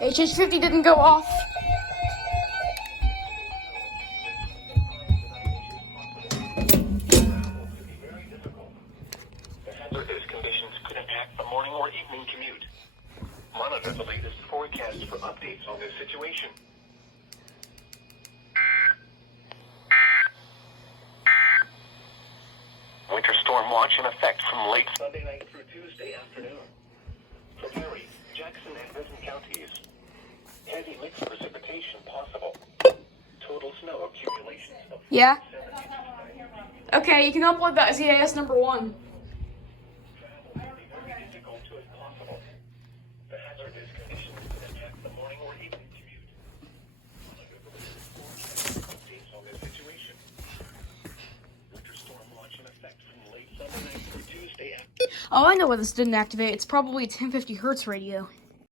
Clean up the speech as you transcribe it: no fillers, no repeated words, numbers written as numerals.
HH50 didn't go off. The hazardous conditions could impact the morning or evening commute. Monitor the latest forecast for updates on this situation. Winter storm watch in effect from late Sunday night through Tuesday afternoon. For Perry, Jackson, and Benton counties, heavy mixed precipitation possible. Total snow accumulations of Yeah. 70 to 90. Okay, you can upload that as EAS number 1. Travel will be very difficult to if possible. The hazardous conditions could impact the morning or evening commute. Monitor the latest forecast for updates on this situation. Winter storm watch in effect from late Sunday night through Tuesday afternoon. Oh, I know why this didn't activate. It's probably a 1050 hertz radio.